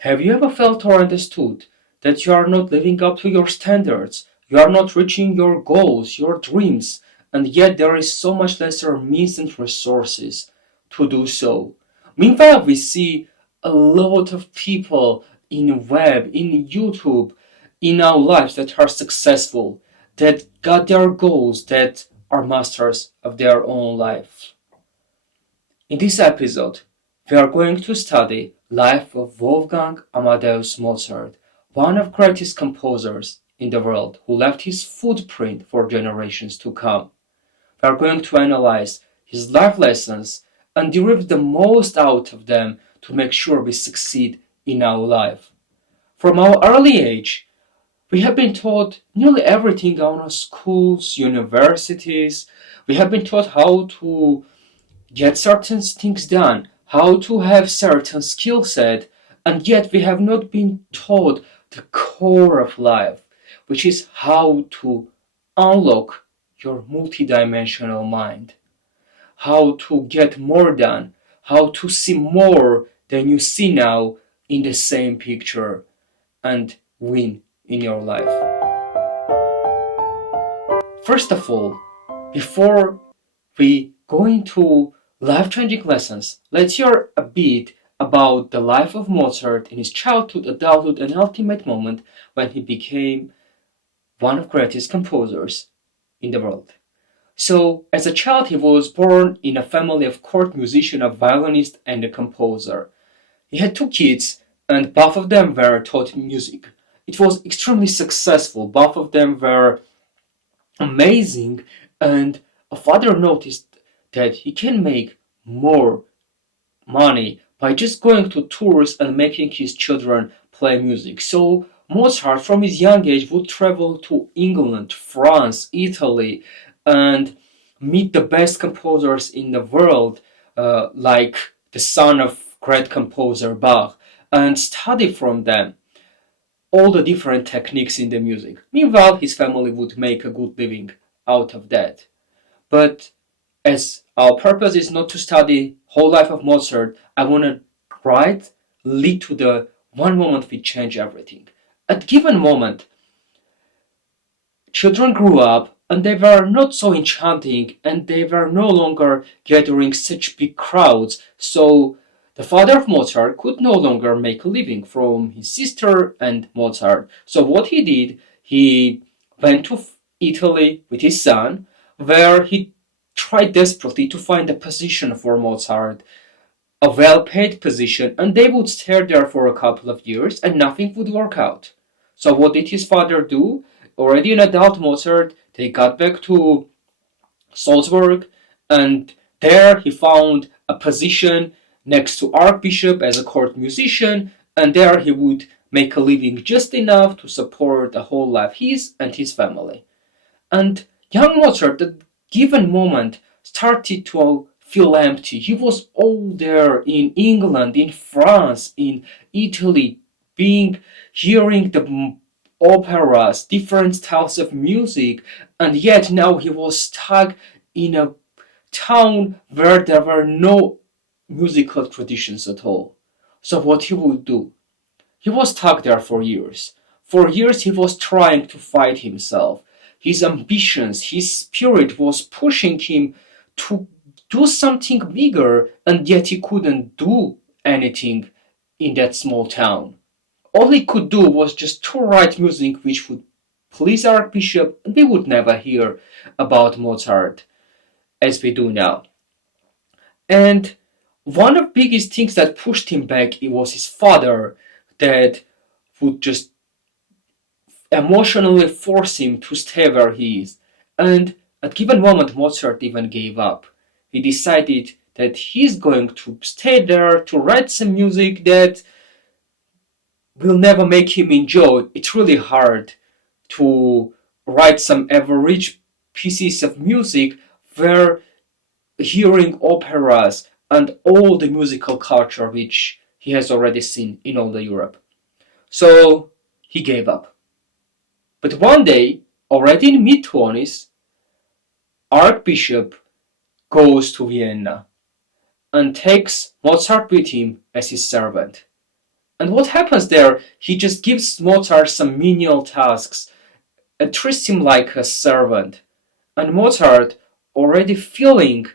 Have you ever felt or understood that you are not living up to your standards, you are not reaching your goals, your dreams, and yet there is so much lesser means and resources to do so? Meanwhile, we see a lot of people in web, in YouTube, in our lives that are successful, that got their goals, that are masters of their own life. In this episode, we are going to study life of Wolfgang Amadeus Mozart, one of the greatest composers in the world who left his footprint for generations to come. We are going to analyze his life lessons and derive the most out of them to make sure we succeed in our life. From our early age, we have been taught nearly everything in our schools, universities. We have been taught how to get certain things done, how to have certain skill set, and yet we have not been taught the core of life, which is how to unlock your multidimensional mind, how to get more done, how to see more than you see now in the same picture, and win in your life. First of all, before we go into life-changing lessons, let's hear a bit about the life of Mozart in his childhood, adulthood, and ultimate moment when he became one of the greatest composers in the world. So, as a child, he was born in a family of court musician, a violinist, and a composer. He had two kids, and both of them were taught music. It was extremely successful. Both of them were amazing, and a father noticed that he can make more money by just going to tours and making his children play music. So Mozart, from his young age, would travel to England, France, Italy, and meet the best composers in the world, like the son of great composer Bach, and study from them all the different techniques in the music. Meanwhile, his family would make a good living out of that. But as our purpose is not to study whole life of Mozart, I want to lead to the one moment which changed everything. At given moment, children grew up and they were not so enchanting and they were no longer gathering such big crowds. So the father of Mozart could no longer make a living from his sister and Mozart. So what he did, he went to Italy with his son, where he tried desperately to find a position for Mozart, a well-paid position, and they would stay there for a couple of years and nothing would work out. So what did his father do? Already an adult Mozart, they got back to Salzburg, and there he found a position next to Archbishop as a court musician, and there he would make a living just enough to support a whole life, his and his family. And young Mozart, at given moment, started to feel empty. He was all there in England, in France, in Italy, hearing the operas, different styles of music, and yet now he was stuck in a town where there were no musical traditions at all. So what he would do? He was stuck there for years. For years he was trying to fight himself. His ambitions, his spirit was pushing him to do something bigger, and yet he couldn't do anything in that small town. All he could do was just to write music which would please Archbishop, and we would never hear about Mozart as we do now. And one of the biggest things that pushed him back, it was his father that would just emotionally force him to stay where he is. And at given moment, Mozart even gave up. He decided that he's going to stay there to write some music that will never make him enjoy. It's really hard to write some average pieces of music where hearing operas and all the musical culture which he has already seen in all the Europe. So he gave up. But one day, already in mid-20s, Archbishop goes to Vienna and takes Mozart with him as his servant. And what happens there? He just gives Mozart some menial tasks and treats him like a servant. And Mozart, already feeling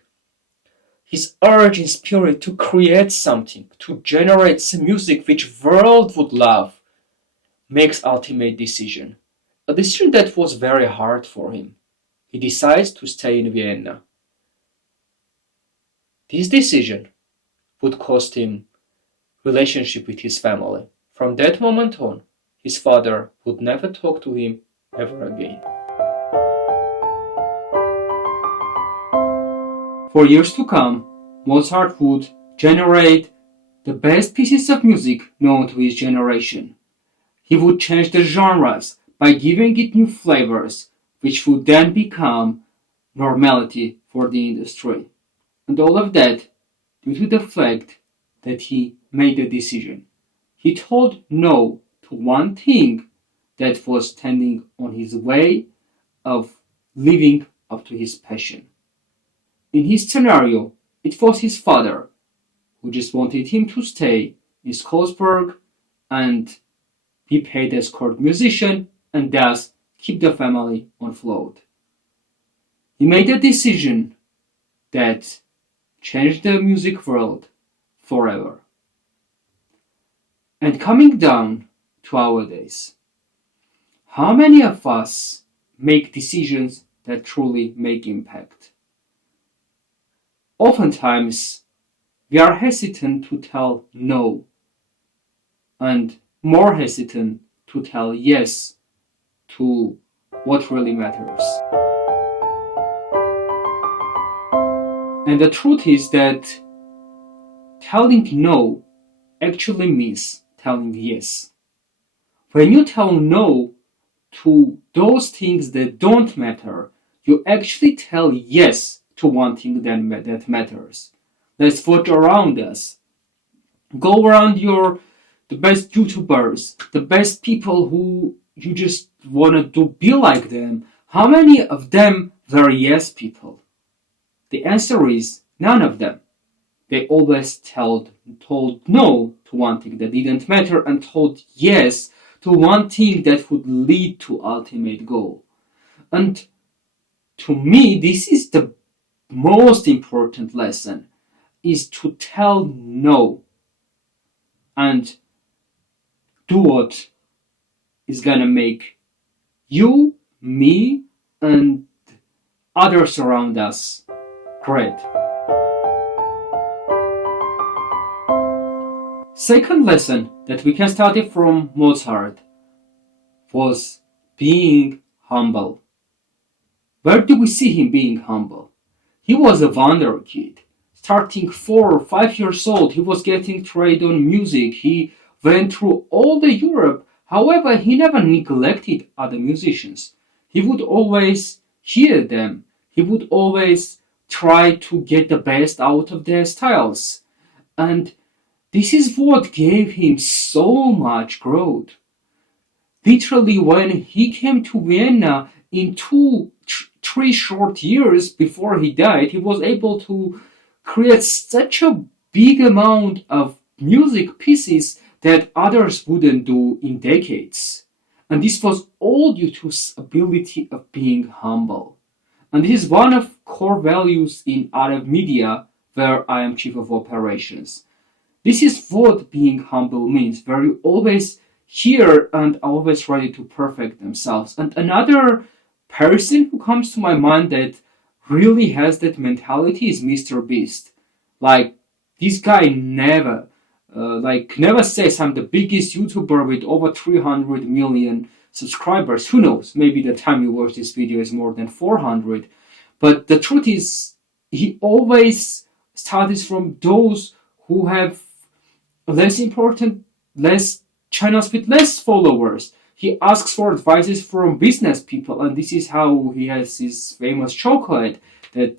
his urge in spirit to create something, to generate some music which world would love, makes ultimate decision. A decision that was very hard for him. He decides to stay in Vienna. This decision would cost him relationship with his family. From that moment on, his father would never talk to him ever again. For years to come, Mozart would generate the best pieces of music known to his generation. He would change the genres by giving it new flavors, which would then become normality for the industry. And all of that due to the fact that he made a decision. He told no to one thing that was standing on his way of living up to his passion. In his scenario, it was his father who just wanted him to stay in Salzburg and be paid as court musician and thus keep the family afloat. He made a decision that changed the music world forever. And coming down to our days, how many of us make decisions that truly make impact? Oftentimes, we are hesitant to tell no and more hesitant to tell yes to what really matters. And the truth is that telling no actually means telling yes. When you tell no to those things that don't matter, you actually tell yes to one thing that matters. Let's watch around us. Go around the best YouTubers, the best people who you just wanted to be like them. How many of them were yes people? The answer is none of them. They always told no to one thing that didn't matter and told yes to one thing that would lead to ultimate goal. And to me, this is the most important lesson, is to tell no and do what is gonna make you, me, and others around us great. Second lesson that we can study from Mozart was being humble. Where do we see him being humble? He was a wonder kid. Starting 4 or 5 years old, he was getting trained on music. He went through all the Europe. However, he never neglected other musicians. He would always hear them. He would always try to get the best out of their styles. And this is what gave him so much growth. Literally, when he came to Vienna in 3 short years before he died, he was able to create such a big amount of music pieces that others wouldn't do in decades. And this was all due to his ability of being humble. And this is one of core values in Arab media, where I am chief of operations. This is what being humble means, where you always hear and always ready to perfect themselves. And another person who comes to my mind that really has that mentality is Mr. Beast. Like, this guy never says I'm the biggest YouTuber with over 300 million subscribers. Who knows? Maybe the time you watch this video is more than 400. But the truth is, he always studies from those who have less channels with less followers. He asks for advices from business people, and this is how he has his famous chocolate that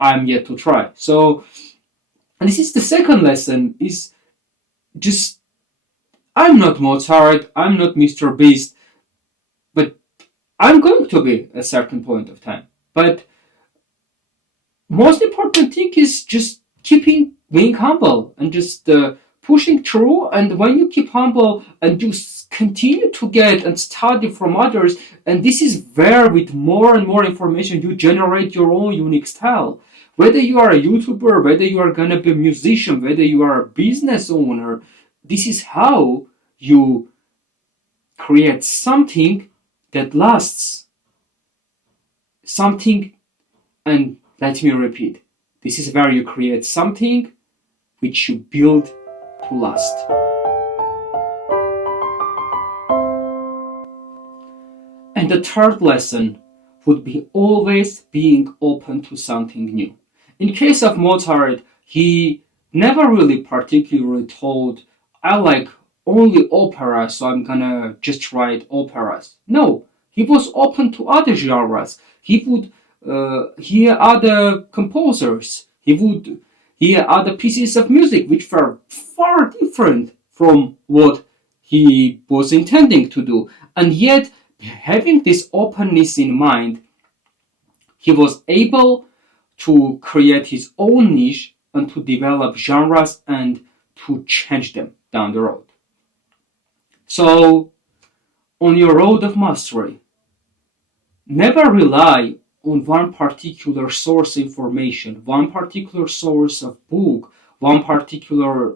I'm yet to try. So, and this is the second lesson, is just, I'm not Mozart, I'm not Mr. Beast, but I'm going to be at a certain point of time. But most important thing is just keeping being humble and just pushing through, and when you keep humble and you continue to get and study from others, and this is where with more and more information you generate your own unique style. Whether you are a YouTuber, whether you are gonna be a musician, whether you are a business owner, this is how you create something that lasts. Something, and let me repeat, this is where you create something which you build to last. And the third lesson would be always being open to something new. In case of Mozart, he never really particularly told, I like only opera, so I'm gonna just write operas. No, he was open to other genres. He would hear other composers. He would hear other pieces of music which were far different from what he was intending to do. And yet, having this openness in mind, he was able to create his own niche and to develop genres and to change them down the road. So, on your road of mastery, never rely on one particular source information, one particular source of book, one particular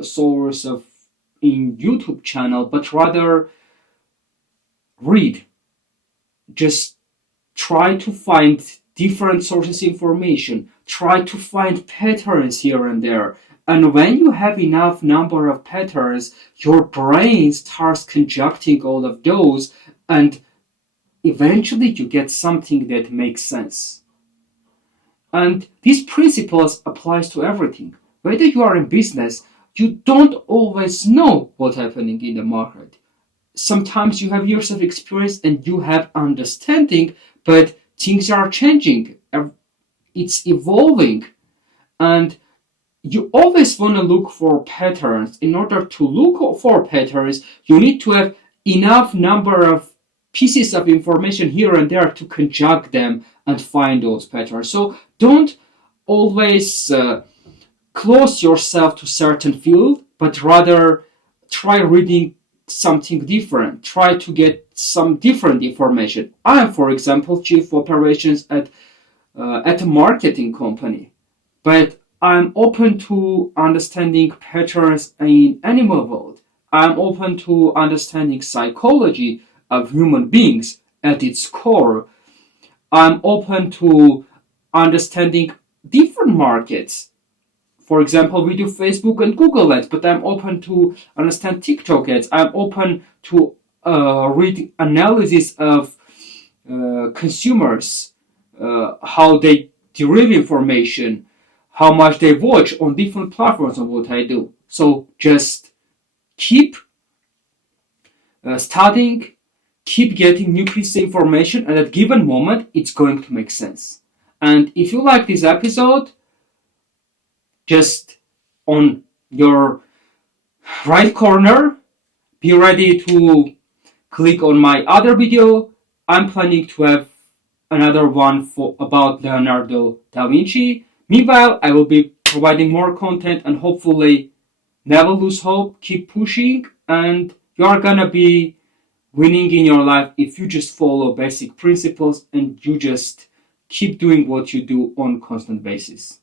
source of in YouTube channel, but rather read. Just try to find different sources of information. Try to find patterns here and there. And when you have enough number of patterns, your brain starts conjuncting all of those, and eventually you get something that makes sense. And these principles applies to everything. Whether you are in business, you don't always know what's happening in the market. Sometimes you have years of experience and you have understanding, but things are changing. It's evolving. And you always want to look for patterns. In order to look for patterns, you need to have enough number of pieces of information here and there to conjunct them and find those patterns. So don't always close yourself to certain field, but rather try reading something different. Try to get some different information. I am, for example, chief operations at a marketing company, but I'm open to understanding patterns in animal world. I'm open to understanding psychology of human beings at its core. I'm open to understanding different markets. For example, we do Facebook and Google ads, but I'm open to understand TikTok ads. I'm open to read analysis of consumers, how they derive information, how much they watch on different platforms of what I do. So just keep studying, keep getting new pieces of information, and at a given moment, it's going to make sense. And if you like this episode, just on your right corner, be ready to click on my other video. I'm planning to have another one about Leonardo da Vinci. Meanwhile, I will be providing more content, and hopefully never lose hope, keep pushing, and you are gonna be winning in your life if you just follow basic principles and you just keep doing what you do on a constant basis.